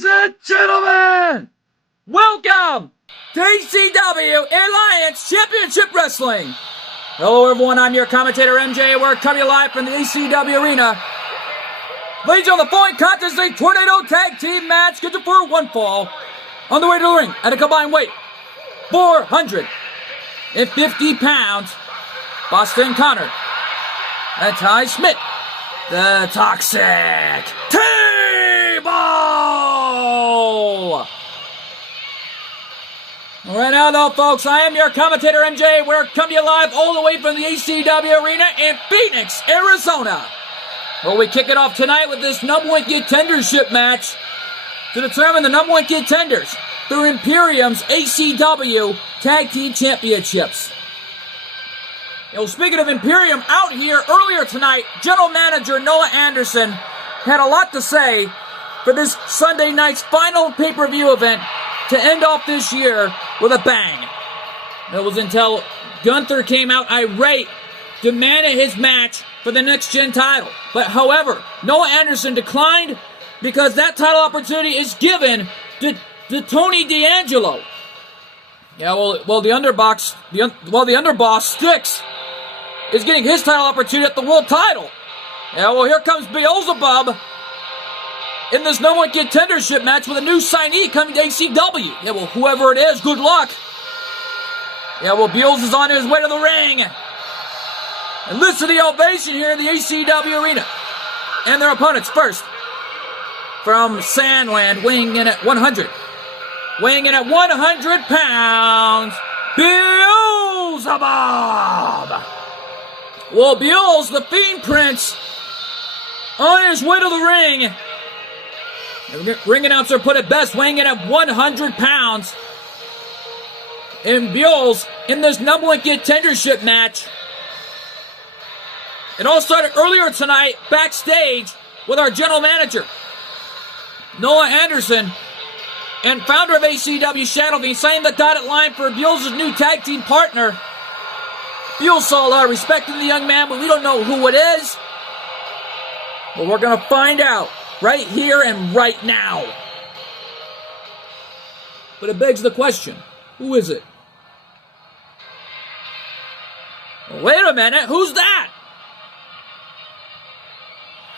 Ladies and gentlemen, welcome to ECW Alliance Championship Wrestling. Hello everyone, I'm your commentator MJ. We're coming live from the ECW Arena. Ladies on the following contest, a Tornado Tag Team match scheduled for one fall. On the way to the ring at a combined weight, 450 pounds, Boston Connor and Ty Schmidt, the Toxic Table! Right now, though, folks, I am your commentator, MJ. We're coming to you live all the way from the ECW Arena in Phoenix, Arizona. Well, we kick it off tonight with this number one contendership match to determine the number one contenders for Imperium's ACW Tag Team Championships. Speaking of Imperium, out here earlier tonight, General Manager Noah Anderson had a lot to say for this Sunday night's final pay-per-view event to end off this year with a bang. It was until Gunther came out irate, demanded his match for the Next Gen title. But however, Noah Anderson declined because that title opportunity is given to Tony D'Angelo. The underboss Styx is getting his title opportunity at the world title. Here comes Beelzebub in this number one contendership match with a new signee coming to ACW. Whoever it is, good luck. Beals is on his way to the ring. And listen to the ovation here in the ACW Arena. And their opponents first, from Sandland, weighing in at 100 pounds, Beelzebub. Beals, the Fiend Prince, on his way to the ring. The ring announcer put it best, weighing in at 100 pounds. And Beals in this number one contendership match. It all started earlier tonight, backstage, with our general manager, Noah Anderson, and founder of ACW Shadow Fiend, signing the dotted line for Beals' new tag team partner. Beals saw a lot of respect in the young man, but we don't know who it is. But we're going to find out right here and right now. But it begs the question, who is it? Wait a minute, who's that?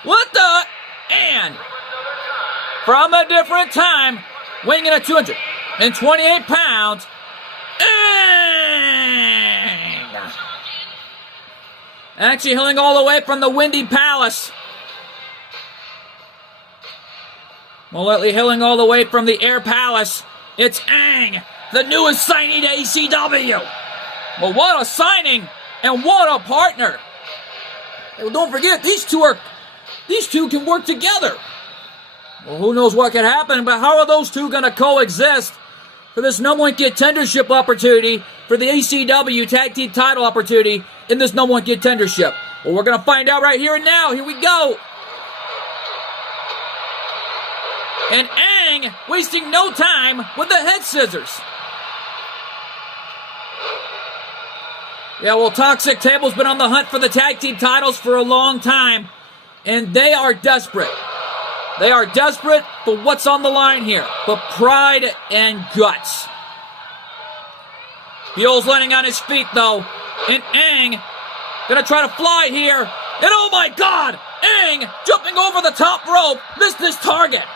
What the? And from a different time, weighing in at 228 pounds, actually hailing all the way from the Windy Palace. Lately hailing all the way from the Air Palace, it's Ang, the newest signee to ACW. What a signing, and what a partner. Don't forget, these two can work together. Who knows what could happen, but how are those two going to coexist for this number one contendership opportunity for the ACW Tag Team title opportunity in this number one contendership? We're going to find out right here and now. Here we go. And Ang wasting no time with the head scissors. Toxic Table's been on the hunt for the tag team titles for a long time, and they are desperate. They are desperate for what's on the line here, for pride and guts. Beals landing on his feet, though, and Ang gonna try to fly here, and oh my God! Ang jumping over the top rope, missed his target.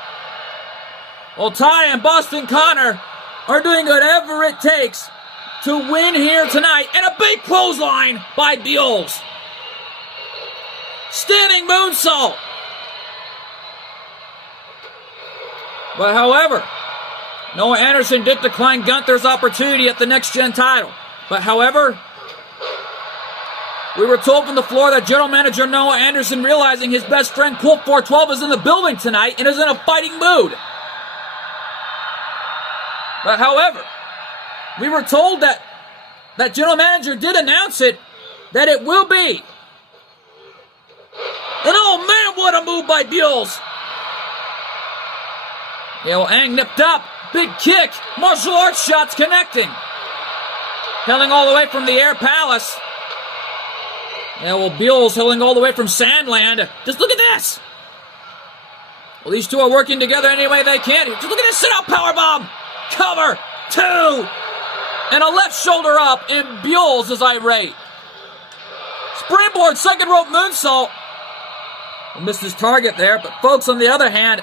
Ty and Boston Connor are doing whatever it takes to win here tonight, and a big clothesline by Beals. Standing moonsault. But however, Noah Anderson did decline Gunther's opportunity at the Next Gen title. But however, we were told from the floor that General Manager Noah Anderson, realizing his best friend Colt 412 is in the building tonight and is in a fighting mood. But however, we were told that General Manager did announce it, that it will be. And oh man, what a move by Beals. Ang nipped up. Big kick. Martial arts shots connecting. Hailing all the way from the Air Palace. Beals hailing all the way from Sandland. Just look at this. Well, these two are working together any way they can. Just look at this sit-out powerbomb. Cover. 2. And a left shoulder up, and Buells is irate. Springboard, second rope moonsault. Missed his target there, but folks, on the other hand,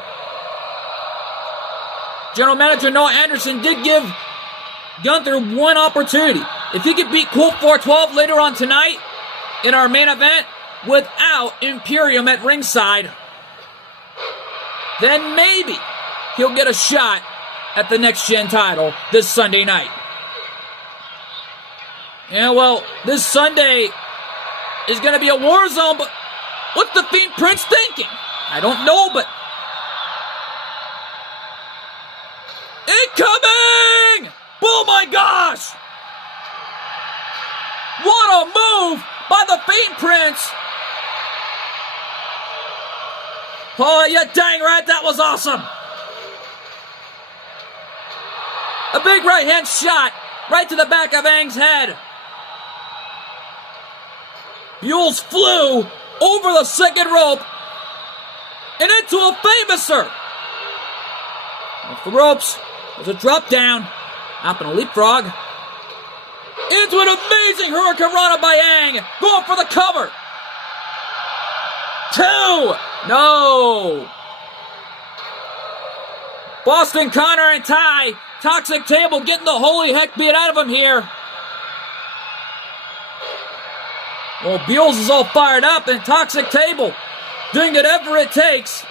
General Manager Noah Anderson did give Gunther one opportunity. If he could beat Colt 412 later on tonight in our main event without Imperium at ringside, then maybe he'll get a shot at the Next Gen title this Sunday night. Yeah, well, this Sunday is going to be a war zone, but what's the Fiend Prince thinking? I don't know, but incoming! Oh my gosh! What a move by the Fiend Prince! Oh, you dang right, that was awesome! A big right hand shot right to the back of Aang's head. Buells flew over the second rope and into a famouser. Off the ropes. There's a drop down. Up and a leapfrog. Into an amazing Hurricane Rana by Aang. Going for the cover. 2. No. Boston Connor and Ty. Toxic Table getting the holy heck beat out of him here. Well, Buells is all fired up, and Toxic Table doing whatever it takes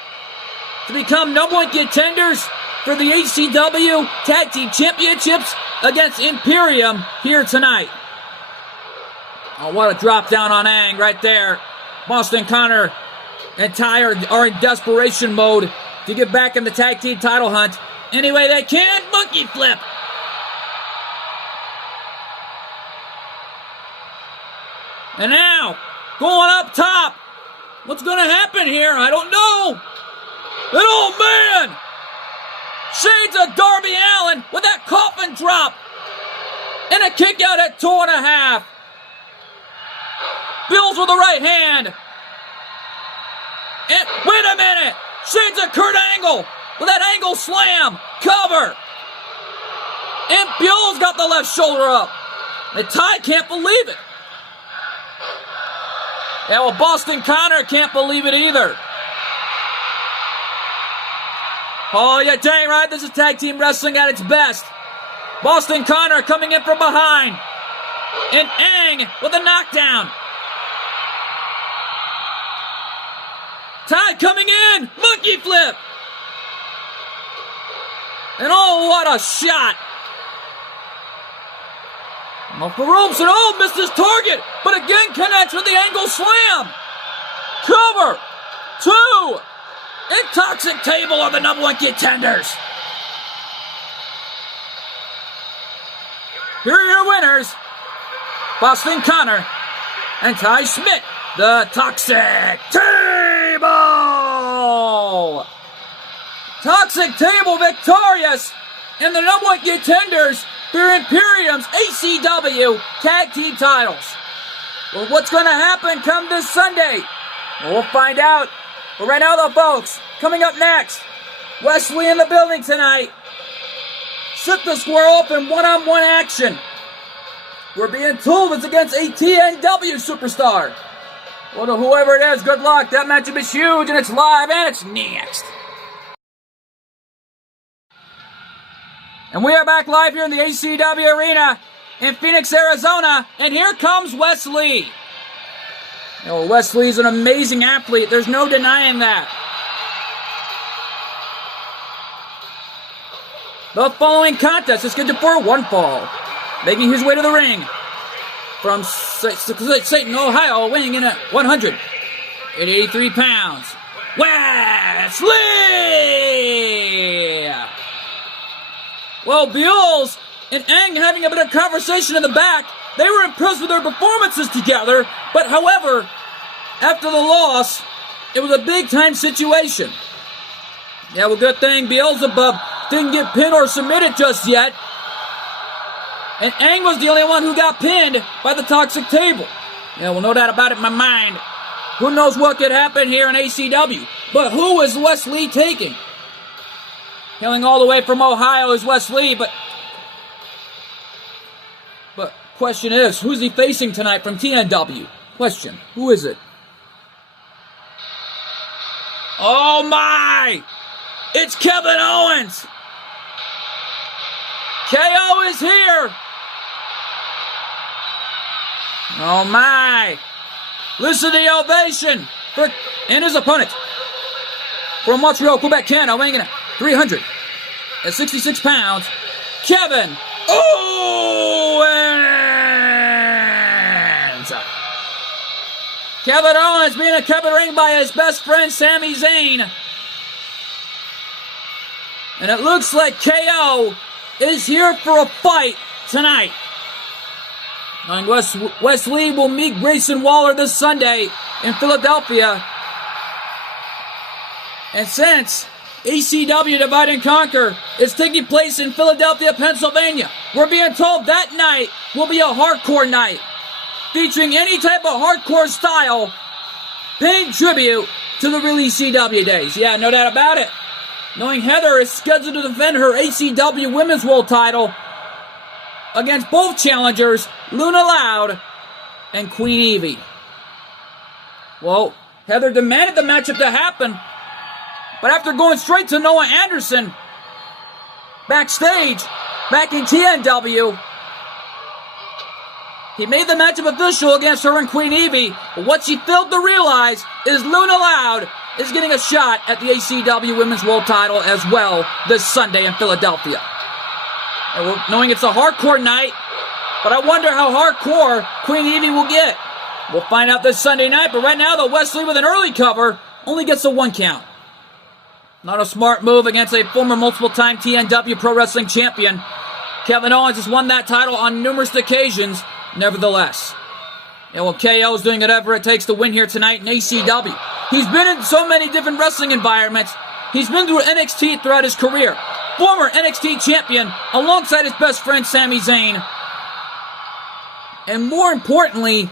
to become number one contenders for the HCW Tag Team Championships against Imperium here tonight. Oh, what a drop down on Aang right there. Boston Connor and Ty are in desperation mode to get back in the tag team title hunt any way they can. Monkey flip. And now, going up top. What's going to happen here? I don't know. And oh man! Shades of Darby Allin with that coffin drop. And a kick out at 2.5. Buells with the right hand. And wait a minute. Shades of Kurt Angle with that Angle slam. Cover. And Buells got the left shoulder up. And Ty can't believe it. Yeah, well, Boston Connor can't believe it either. Oh, yeah, dang right, this is tag team wrestling at its best. Boston Connor coming in from behind. And Aang with a knockdown. Ty coming in, monkey flip. And oh, what a shot. Off the ropes, and oh, missed his target, but again connects with the Angle slam. Cover. 2. And Toxic Table are the number one contenders. Here are your winners, Boston Connor and Ty Schmidt, the Toxic Table. Toxic Table victorious, and the number one contenders for Imperium's HCW Tag Team titles. Well, what's going to happen come this Sunday? Well, we'll find out. But right now, though, folks, coming up next, Wesley in the building tonight. Set the square off in one-on-one action. We're being told it's against a TNW superstar. Well, to whoever it is, good luck. That matchup is huge, and it's live, and it's next. And we are back live here in the HCW Arena in Phoenix, Arizona. And here comes Wesley. You know, Wesley's an amazing athlete. There's no denying that. The following contest is scheduled for one fall. Making his way to the ring from Satan, Ohio, weighing in at 183 pounds. Wesley! Well, Buells and Aang having a bit of conversation in the back. They were impressed with their performances together, but however, after the loss, it was a big-time situation. Yeah, well, good thing Beelzebub didn't get pinned or submitted just yet. And Aang was the only one who got pinned by the Toxic Table. Yeah, well, no doubt about it in my mind. Who knows what could happen here in ACW? But who is Wes Lee taking? Hailing all the way from Ohio is Wes Lee, but question is, who's he facing tonight from TNW? Question, who is it? Oh my! It's Kevin Owens! KO is here! Oh my! Listen to the ovation and his opponent from Montreal, Quebec, Canada, weighing in at 366 pounds, Kevin Owens! Kevin Owens being accompanied by his best friend Sami Zayn. And it looks like KO is here for a fight tonight. And Wes Lee will meet Grayson Waller this Sunday in Philadelphia. And since ECW Divide and Conquer is taking place in Philadelphia, Pennsylvania, we're being told that night will be a hardcore night, featuring any type of hardcore style, paying tribute to the real ECW days. Yeah, no doubt about it. Knowing Heather is scheduled to defend her ACW Women's World title against both challengers, Luna Loud and Queen Evie. Well, Heather demanded the matchup to happen, but after going straight to Noah Anderson backstage, back in TNW, he made the matchup official against her and Queen Evie, but what she failed to realize is Luna Loud is getting a shot at the ACW Women's World title as well this Sunday in Philadelphia. And knowing it's a hardcore night, but I wonder how hardcore Queen Evie will get. We'll find out this Sunday night, but right now, the Wes Lee with an early cover only gets a 1 count. Not a smart move against a former multiple-time TNW Pro Wrestling champion. Kevin Owens has won that title on numerous occasions, nevertheless. And well, KO is doing whatever it takes to win here tonight in ACW. He's been in so many different wrestling environments. He's been through NXT throughout his career. Former NXT champion alongside his best friend Sami Zayn. And more importantly,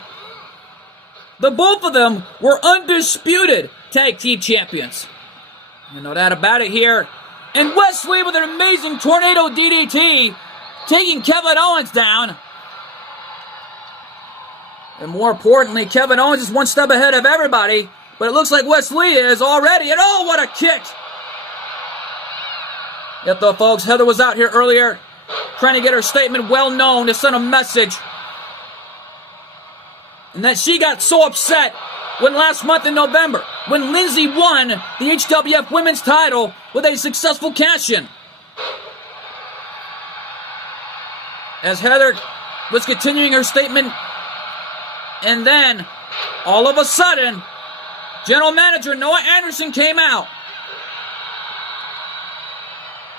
the both of them were undisputed tag team champions. And no doubt about it here. And Wes Lee with an amazing tornado DDT, taking Kevin Owens down. And more importantly, Kevin Owens is one step ahead of everybody, but it looks like Wes Lee is already. And oh, what a kick! Yet though, folks, Heather was out here earlier trying to get her statement well known to send a message. And that she got so upset when last month in November, when Lindsay won the HWF Women's title with a successful cash-in. As Heather was continuing her statement, and then, all of a sudden, General Manager Noah Anderson came out.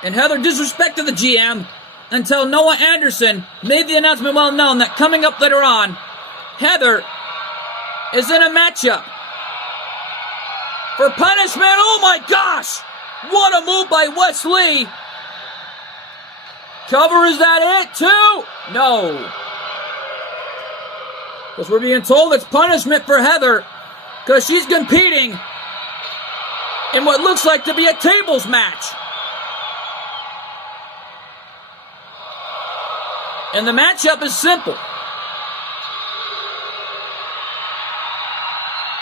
And Heather disrespected the GM until Noah Anderson made the announcement well known that coming up later on, Heather is in a matchup for punishment. Oh my gosh! What a move by Wes Lee! Cover, is that it too? No. Because we're being told it's punishment for Heather because she's competing in what looks like to be a tables match. And the matchup is simple.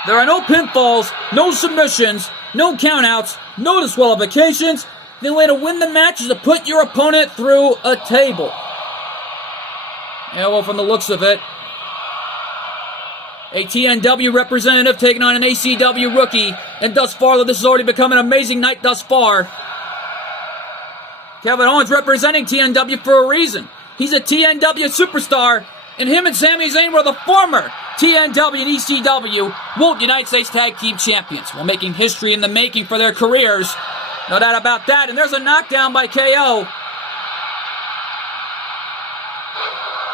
There are no pinfalls, no submissions, no countouts, no disqualifications. The way to win the match is to put your opponent through a table. Yeah, well, from the looks of it, a TNW representative taking on an ACW rookie, and thus far, this has already become an amazing night thus far. Kevin Owens representing TNW for a reason. He's a TNW superstar, and him and Sami Zayn were the former TNW and ECW World United States Tag Team Champions, while making history in the making for their careers. No doubt about that. And there's a knockdown by KO.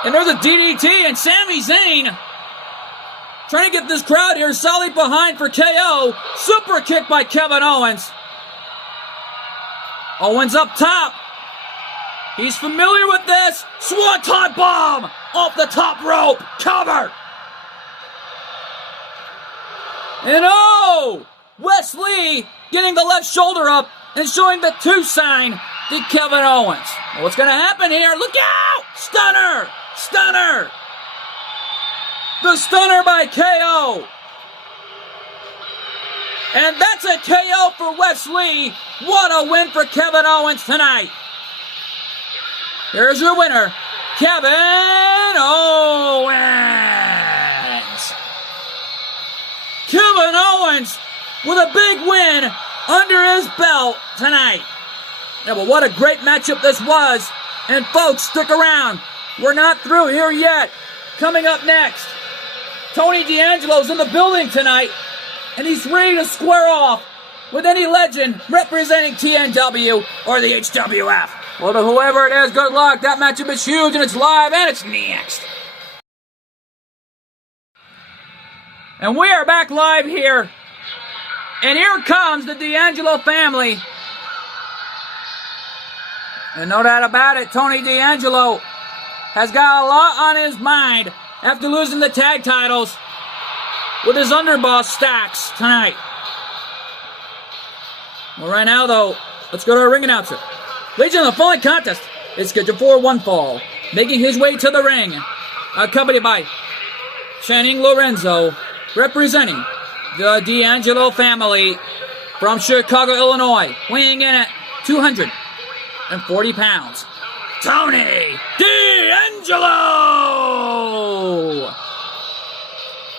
And there's a DDT, and Sami Zayn trying to get this crowd here solid behind for KO. Super kick by Kevin Owens. Owens up top. He's familiar with this. Swanton bomb off the top rope. Cover. And oh! Wes Lee getting the left shoulder up and showing the 2 sign to Kevin Owens. Well, what's going to happen here? Look out! Stunner! Stunner! The stunner by KO. And that's a KO for Wes Lee. What a win for Kevin Owens tonight. Here's your winner, Kevin Owens. Kevin Owens with a big win under his belt tonight. Yeah, well, what a great matchup this was. And folks, stick around. We're not through here yet. Coming up next, Tony D'Angelo's in the building tonight, and he's ready to square off with any legend representing TNW or the HWF. Well, to whoever it is, good luck. That matchup is huge, and it's live, and it's next. And we are back live here. And here comes the D'Angelo family. And no doubt about it, Tony D'Angelo has got a lot on his mind after losing the tag titles with his underboss Stacks tonight. Well, right now, though, let's go to our ring announcer. Ladies and gentlemen, the following contest is scheduled for one fall. Making his way to the ring, accompanied by Channing Lorenzo, representing the D'Angelo family from Chicago, Illinois, weighing in at 240 pounds, Tony D'Angelo!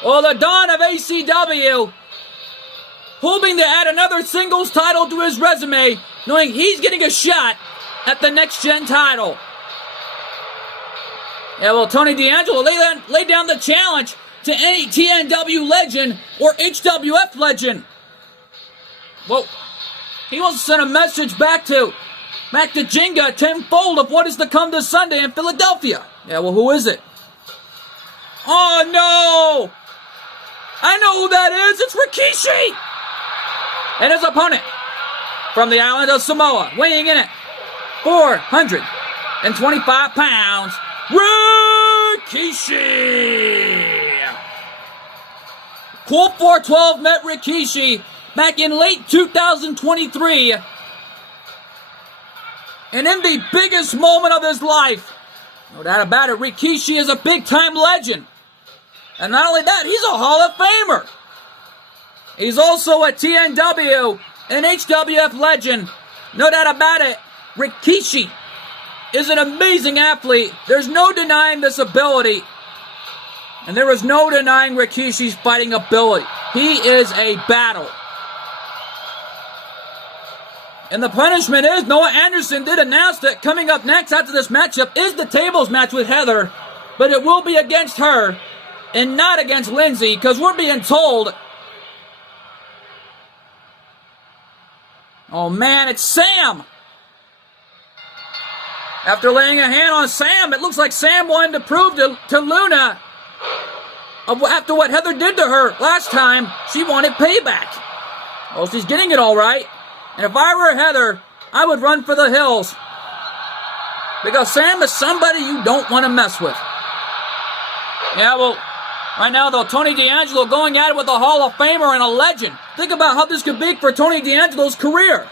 Well, the Don of ACW, hoping to add another singles title to his resume, knowing he's getting a shot at the Next Gen title. Yeah, well, Tony D'Angelo laid down the challenge to any TNW legend or HWF legend. Well, he wants to send a message back to Jenga tenfold of what is to come this Sunday in Philadelphia. Yeah, well, who is it? Oh, no! I know who that is! It's Rikishi! And his opponent from the island of Samoa, weighing in at 425 pounds, Rikishi! Colt 412 met Rikishi back in late 2023. And in the biggest moment of his life, no doubt about it, Rikishi is a big-time legend. And not only that, he's a Hall of Famer. He's also a TNW and HWF legend. No doubt about it, Rikishi is an amazing athlete. There's no denying this ability. And there is no denying Rikishi's fighting ability. He is a battle. And the punishment is, Noah Anderson did announce that coming up next after this matchup is the tables match with Heather, but it will be against her and not against Lindsay, because we're being told, oh man, it's Sam. After laying a hand on Sam, it looks like Sam wanted to prove to Luna, after what Heather did to her last time, she wanted payback. Well, she's getting it all right. And if I were Heather, I would run for the hills. Because Sam is somebody you don't want to mess with. Yeah, well, right now, though, Tony D'Angelo going at it with a Hall of Famer and a legend. Think about how this could be for Tony D'Angelo's career.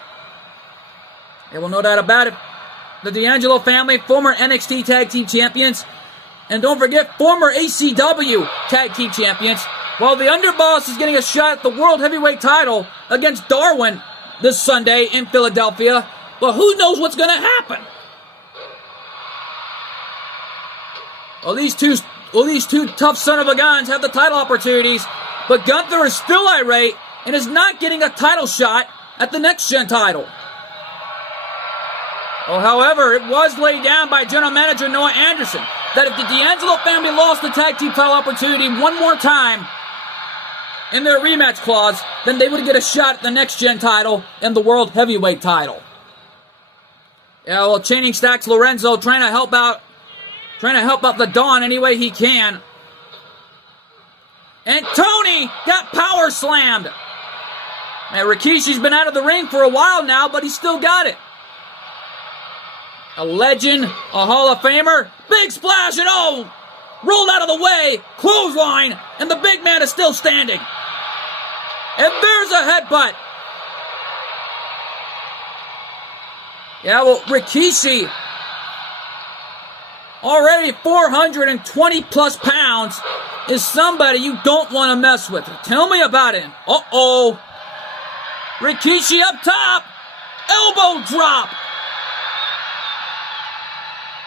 Yeah, well, no doubt about it. The D'Angelo family, former NXT Tag Team Champions. And don't forget, former ACW Tag Team Champions. While the Underboss is getting a shot at the World Heavyweight title against Darwin this Sunday in Philadelphia. Well, who knows what's going to happen? Well, these two tough son of a guns have the title opportunities, but Gunther is still irate and is not getting a title shot at the Next Gen title. Well, however, it was laid down by General Manager Noah Anderson that if the D'Angelo family lost the tag team title opportunity one more time in their rematch clause, then they would get a shot at the Next Gen title and the World Heavyweight title. Yeah, well, Channing Stacks Lorenzo trying to help out the Dawn any way he can. And Tony got power slammed. And Rikishi's been out of the ring for a while now, but he's still got it. A legend, a Hall of Famer, big splash and oh! Rolled out of the way, clothesline, and the big man is still standing. And there's a headbutt. Yeah, well, Rikishi, already 420 plus pounds, is somebody you don't want to mess with. Tell me about him. Uh-oh. Rikishi up top. Elbow drop.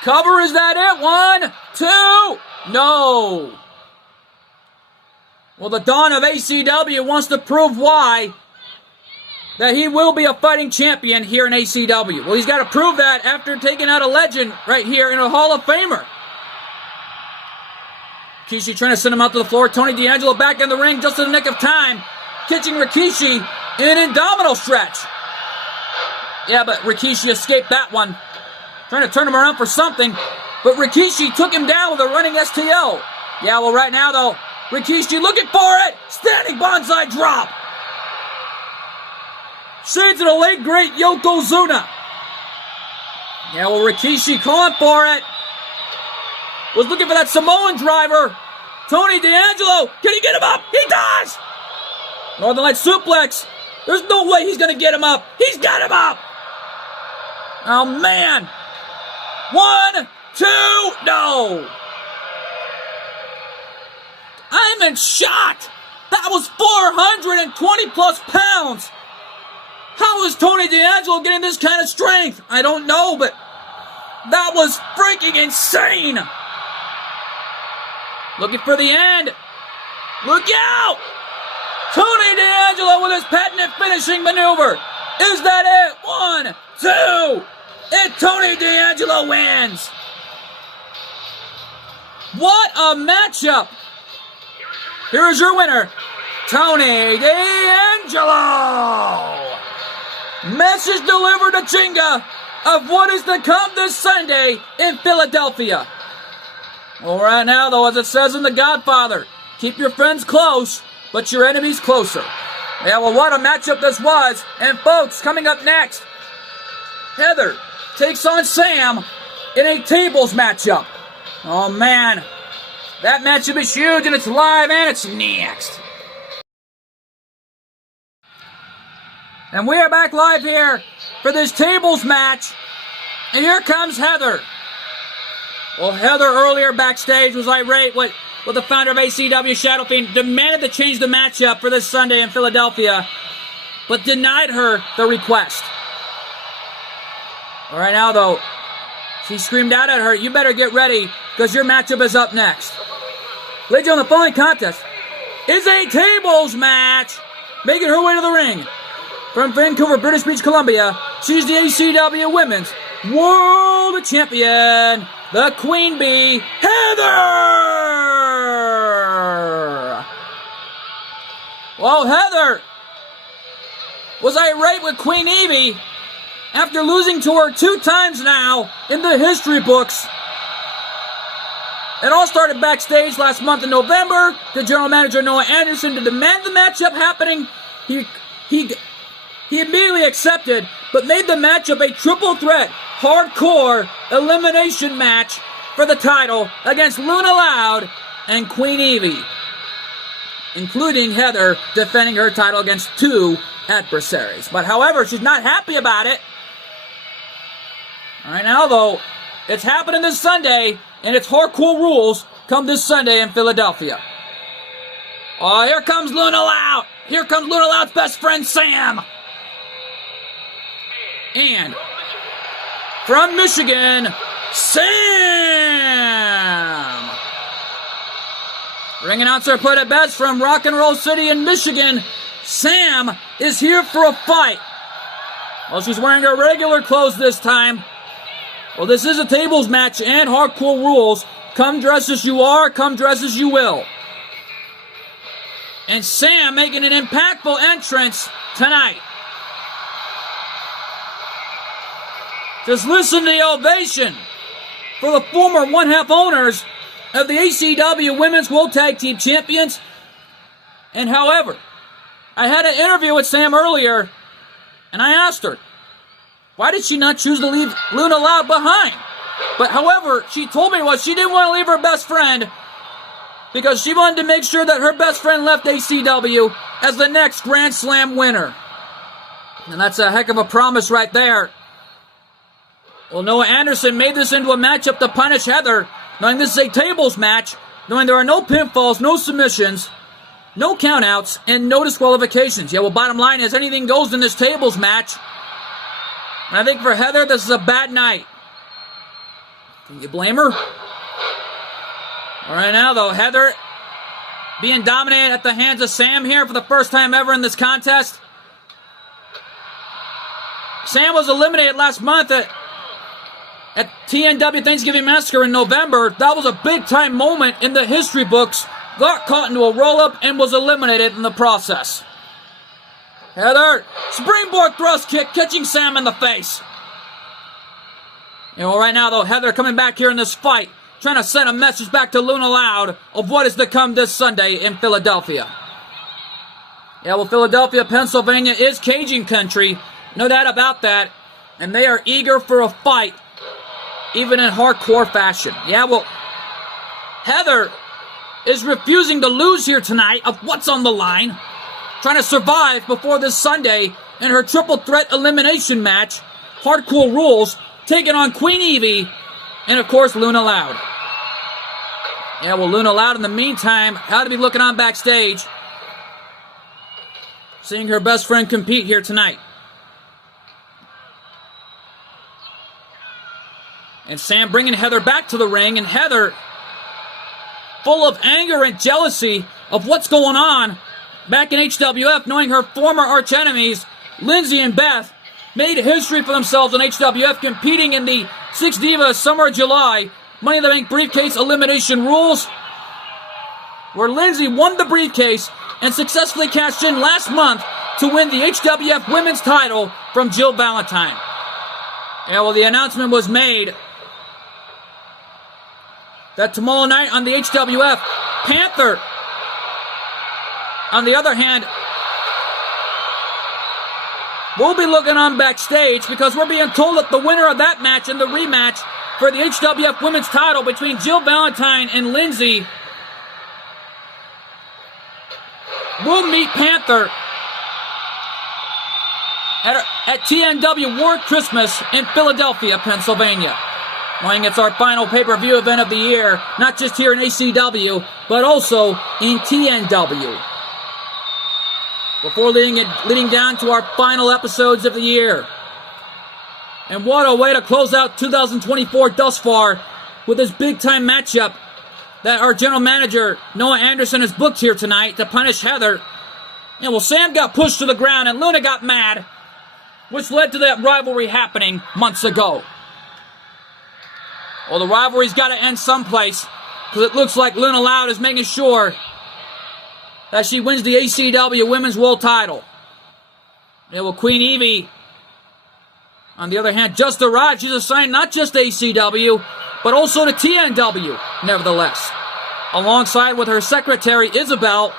Cover, is that it? 1, 2. No. Well, the Dawn of ACW wants to prove why that he will be a fighting champion here in ACW. Well, he's got to prove that after taking out a legend right here in a Hall of Famer. Rikishi trying to send him out to the floor. Tony D'Angelo back in the ring just in the nick of time, catching Rikishi in an Indomino stretch. Yeah, but Rikishi escaped that one. Trying to turn him around for something, but Rikishi took him down with a running STO. Yeah, well, right now, though, Rikishi looking for it. Standing bonsai drop. Shades of the late, great Yokozuna. Yeah, well, Rikishi calling for it. Was looking for that Samoan driver. Tony D'Angelo, can he get him up? He does! Northern Light suplex. There's no way he's going to get him up. He's got him up! Oh, man. 1, 2, no! I'm in shock! That was 420 plus pounds! How is Tony D'Angelo getting this kind of strength? I don't know, but that was freaking insane! Looking for the end. Look out! Tony D'Angelo with his patented finishing maneuver. Is that it? 1, 2. And Tony D'Angelo wins. What a matchup. Here is your winner, Tony D'Angelo. Message delivered to Chinga of what is to come this Sunday in Philadelphia. Well, right now, though, as it says in The Godfather, keep your friends close, but your enemies closer. Yeah, well, what a matchup this was. And, folks, coming up next, Heather takes on Sam in a tables matchup. Oh, man. That matchup is huge, and it's live, and it's next. And we are back live here for this tables match. And here comes Heather. Well, Heather earlier backstage was irate with the founder of ACW, Shadow Fiend, demanded to change the matchup for this Sunday in Philadelphia, but denied her the request. All right, now, though, she screamed out at her, "You better get ready, because your matchup is up next." Ladies and gentlemen, the following contest is a tables match. Making her way to the ring from Vancouver, British Beach, Columbia, she's the ACW Women's World Champion, the Queen Bee, Heather! Well, Heather was irate with Queen Evie after losing to her 2 times now in the history books. It all started backstage last month in November. The general manager, Noah Anderson, to demand the matchup happening. He immediately accepted, but made the matchup a triple threat, hardcore elimination match for the title against Luna Loud and Queen Evie, including Heather defending her title against 2 adversaries. But however, she's not happy about it. All right, now though, it's happening this Sunday, and it's hardcore rules come this Sunday in Philadelphia. Oh, here comes Luna Loud. Here comes Luna Loud's best friend, Sam. And from Michigan, Sam. Ring announcer put it best from Rock and Roll City in Michigan. Sam is here for a fight. Well, she's wearing her regular clothes this time. Well, this is a tables match and hardcore rules. Come dressed as you are, come dressed as you will. And Sam making an impactful entrance tonight. Just listen to the ovation for the former one-half owners of the ACW Women's World Tag Team Champions. And however, I had an interview with Sam earlier, and I asked her, why did she not choose to leave Luna Loud behind? But however, she told me she didn't want to leave her best friend because she wanted to make sure that her best friend left ACW as the next Grand Slam winner. And that's a heck of a promise right there. Well, Noah Anderson made this into a matchup to punish Heather, knowing this is a tables match, knowing there are no pinfalls, no submissions, no countouts, and no disqualifications. Yeah, well, bottom line is anything goes in this tables match. And I think for Heather, this is a bad night. Can you blame her? All right, now, though, Heather being dominated at the hands of Sam here for the first time ever in this contest. Sam was eliminated last month at TNW Thanksgiving Massacre in November. That was a big-time moment in the history books. Got caught into a roll-up and was eliminated in the process. Heather, springboard thrust kick, catching Sam in the face. Right now, though, Heather coming back here in this fight, trying to send a message back to Luna Loud of what is to come this Sunday in Philadelphia. Yeah, well, Philadelphia, Pennsylvania is Cajun country. No doubt about that. And they are eager for a fight, even in hardcore fashion. Yeah, well, Heather is refusing to lose here tonight of what's on the line, trying to survive before this Sunday in her triple threat elimination match, Hardcore Rules, taking on Queen Evie and, of course, Luna Loud. Yeah, well, Luna Loud, in the meantime, had to be looking on backstage, seeing her best friend compete here tonight. And Sam bringing Heather back to the ring, and Heather, full of anger and jealousy of what's going on back in HWF, knowing her former archenemies, Lindsay and Beth, made history for themselves in HWF, competing in the Six Divas Summer July Money in the Bank Briefcase Elimination Rules, where Lindsay won the briefcase and successfully cashed in last month to win the HWF Women's title from Jill Valentine. Yeah, well, the announcement was made that tomorrow night on the HWF, Panther, on the other hand, we'll be looking on backstage because we're being told that the winner of that match and the rematch for the HWF Women's title between Jill Valentine and Lindsay will meet Panther at TNW War Christmas in Philadelphia, Pennsylvania. Knowing it's our final pay-per-view event of the year, not just here in ACW, but also in TNW. Before leading down to our final episodes of the year. And what a way to close out 2024 thus far with this big-time matchup that our general manager, Noah Anderson, has booked here tonight to punish Heather. And well, Sam got pushed to the ground and Luna got mad, which led to that rivalry happening months ago. Well, the rivalry's got to end someplace, because it looks like Luna Loud is making sure that she wins the ACW Women's World title. Yeah, well, Queen Evie, on the other hand, just arrived. She's assigned not just to ACW, but also to TNW, nevertheless, alongside with her secretary, Isabel.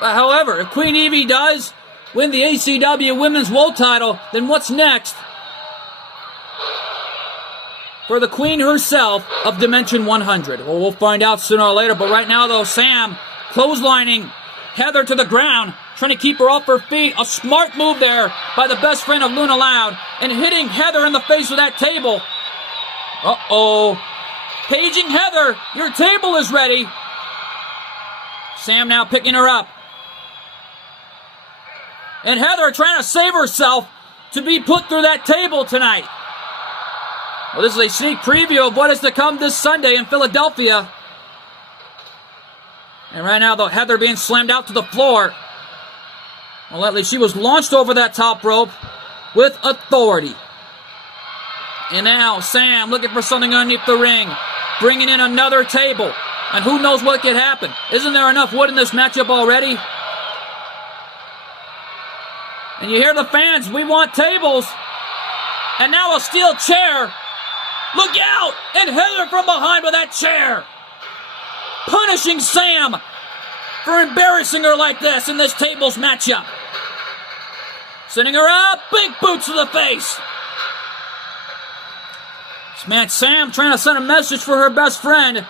But however, if Queen Evie does win the ACW Women's World title, then what's next for the queen herself of Dimension 100? Well, we'll find out sooner or later. But right now, though, Sam clotheslining Heather to the ground, trying to keep her off her feet. A smart move there by the best friend of Luna Loud, and hitting Heather in the face with that table. Uh-oh. Paging Heather, your table is ready. Sam now picking her up. And Heather trying to save herself to be put through that table tonight. Well, this is a sneak preview of what is to come this Sunday in Philadelphia. And right now, though, Heather being slammed out to the floor. Well, lately she was launched over that top rope with authority. And now Sam looking for something underneath the ring, bringing in another table. And who knows what could happen? Isn't there enough wood in this matchup already? And you hear the fans, we want tables. And now a steel chair. Look out! And Heather from behind with that chair. Punishing Sam for embarrassing her like this in this tables matchup. Sending her up, big boots to the face. This man Sam trying to send a message for her best friend.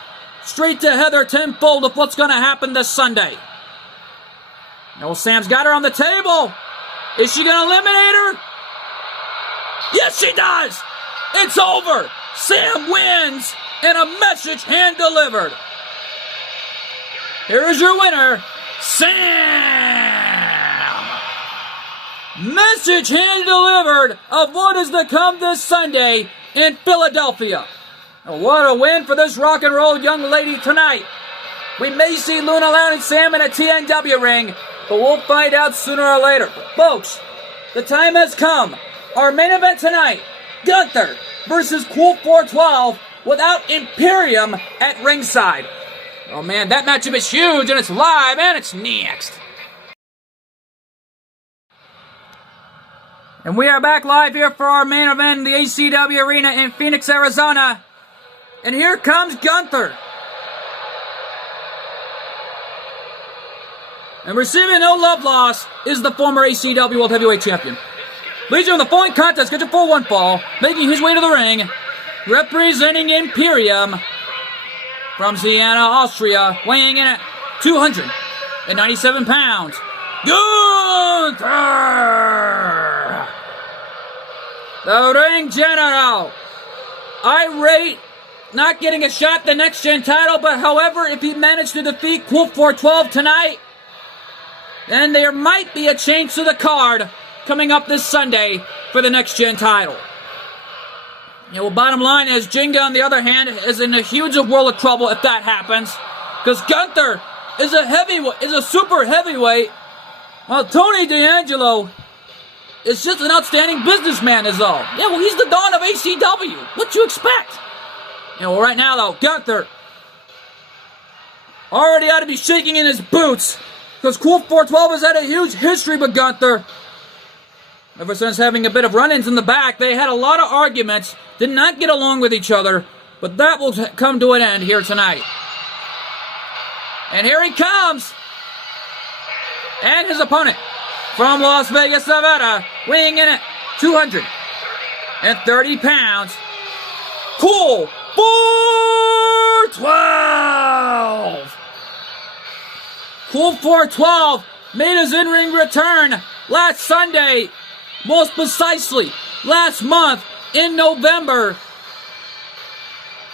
straight to Heather tenfold of what's going to happen this Sunday. Now Sam's got her on the table. Is she going to eliminate her? Yes, she does. It's over. Sam wins, and a message hand delivered. Here is your winner, Sam. Message hand delivered of what is to come this Sunday in Philadelphia. And what a win for this rock and roll young lady tonight. We may see Luna Loud and Sam in a TNW ring, but we'll find out sooner or later. Folks, the time has come. Our main event tonight, Gunther versus Cool 412 without Imperium at ringside. Oh man, that matchup is huge, and it's live, and it's next. And we are back live here for our main event in the ACW Arena in Phoenix, Arizona. And here comes Gunther. And receiving no love loss is the former ACW World Heavyweight Champion. Leads you in the following contest, scheduled for one fall, making his way to the ring, representing Imperium from Vienna, Austria, weighing in at 297 pounds, Gunther! The ring general. Irate, not getting a shot at the Next Gen title, but however, if he managed to defeat Cool 412 tonight, then there might be a change to the card coming up this Sunday for the Next Gen title. Yeah, well, bottom line is, Jinga, on the other hand, is in a huge world of trouble if that happens, because Gunther is a super heavyweight, while Tony D'Angelo is just an outstanding businessman is all. Yeah, well, he's the Dawn of ACW. What you expect? Yeah, well, right now, though, Gunther already ought to be shaking in his boots, because Cool 412 has had a huge history with Gunther. Ever since having a bit of run-ins in the back, they had a lot of arguments, did not get along with each other, but that will come to an end here tonight. And here he comes! And his opponent from Las Vegas, Nevada, weighing in at 230 pounds, Cool 412! Cool 412 made his in-ring return last Sunday, most precisely last month in November,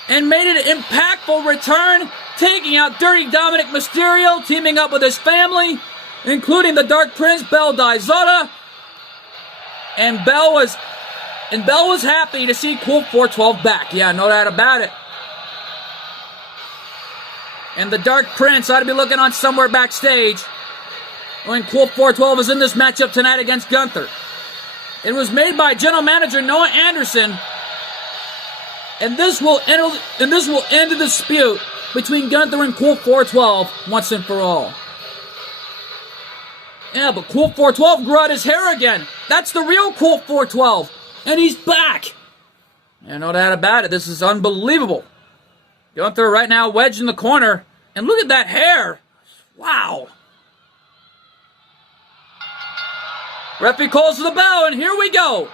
and made an impactful return, taking out Dirty Dominic Mysterio, teaming up with his family, including the Dark Prince, Bell Dizota, and Bell was happy to see Cool 412 back. Yeah, no doubt about it. And the Dark Prince ought to be looking on somewhere backstage when Cool 412 is in this matchup tonight against Gunther. It was made by General Manager Noah Anderson, and this will end the dispute between Gunther and Cool 412 once and for all. Yeah, but Cool 412 grew out his hair again. That's the real Cool 412, and he's back. Yeah, no doubt about it. This is unbelievable. Gunther right now wedged in the corner, and look at that hair. Wow. Referee calls for the bell, and here we go.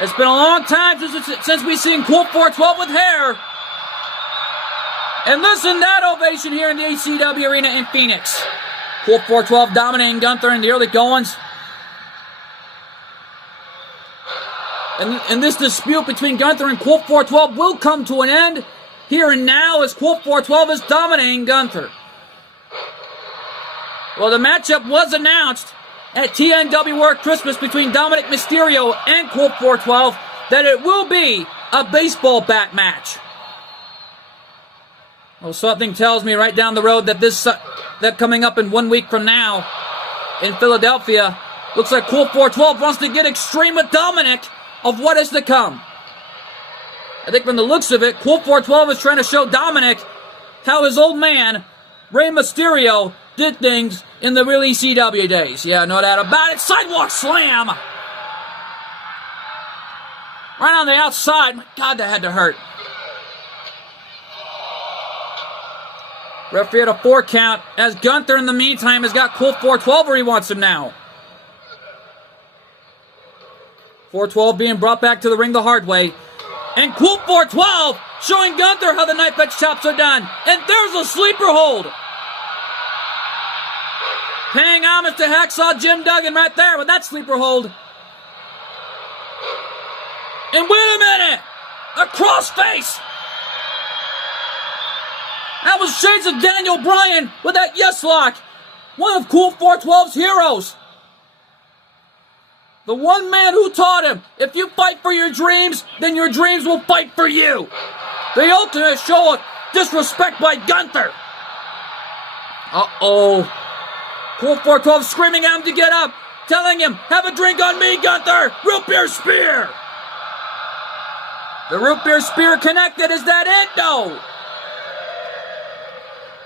It's been a long time since we've seen Cool 412 with hair. And listen to that ovation here in the ACW Arena in Phoenix. Cool 412 dominating Gunther in the early goings. And this dispute between Gunther and Cool 412 will come to an end here and now as Cool 412 is dominating Gunther. Well, the matchup was announced at TNW World Christmas between Dominic Mysterio and Cool 412 that it will be a baseball bat match. Well, something tells me right down the road that that coming up in 1 week from now in Philadelphia, looks like Cool 412 wants to get extreme with Dominic of what is to come. I think from the looks of it, Cool 412 is trying to show Dominic how his old man, Rey Mysterio, did things in the real ECW days. Yeah, no doubt about it. Sidewalk slam! Right on the outside. My God, that had to hurt. Referee at a 4 count, as Gunther in the meantime has got Cool 412 where he wants him now. 412 being brought back to the ring the hard way. And Cool 412 showing Gunther how the knife edge chops are done. And there's a sleeper hold. Paying homage to Hacksaw Jim Duggan right there with that sleeper hold. And wait a minute! A crossface! That was shades of Daniel Bryan with that yes lock. One of Cool 412's heroes. The one man who taught him, if you fight for your dreams, then your dreams will fight for you. The ultimate show of disrespect by Gunther. Uh-oh. Cool 412 screaming at him to get up, telling him, have a drink on me, Gunther! Root beer spear! The root beer spear connected. Is that it? No.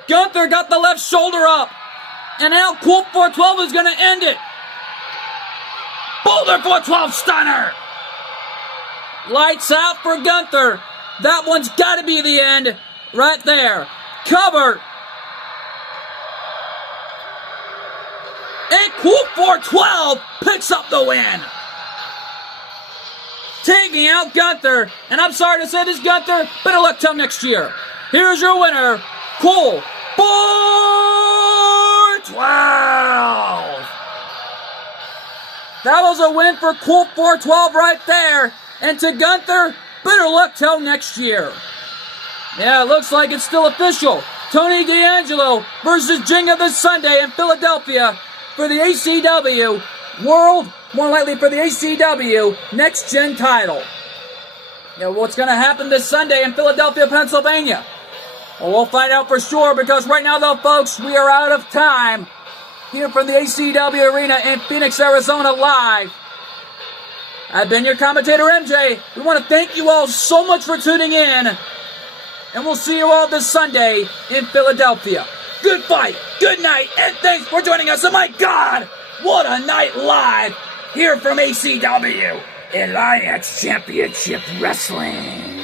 Gunther got the left shoulder up. And now Cool 412 is going to end it. Boulder 412 stunner. Lights out for Gunther. That one's got to be the end. Right there. Cover. And Cool 412 picks up the win. Taking out Gunther. And I'm sorry to say this, Gunther. Better luck till next year. Here's your winner, Cool 412. That was a win for Cool 412 right there. And to Gunther, better luck till next year. Yeah, it looks like it's still official. Tony D'Angelo versus Jinga this Sunday in Philadelphia for the ACW World, more likely for the ACW Next Gen title. Yeah, what's going to happen this Sunday in Philadelphia, Pennsylvania? Well, we'll find out for sure, because right now, though, folks, we are out of time here from the ACW Arena in Phoenix, Arizona, live. I've been your commentator, MJ. We want to thank you all so much for tuning in, and we'll see you all this Sunday in Philadelphia. Good fight, good night, and thanks for joining us. And my God, what a night live here from ACW Alliance Championship Wrestling.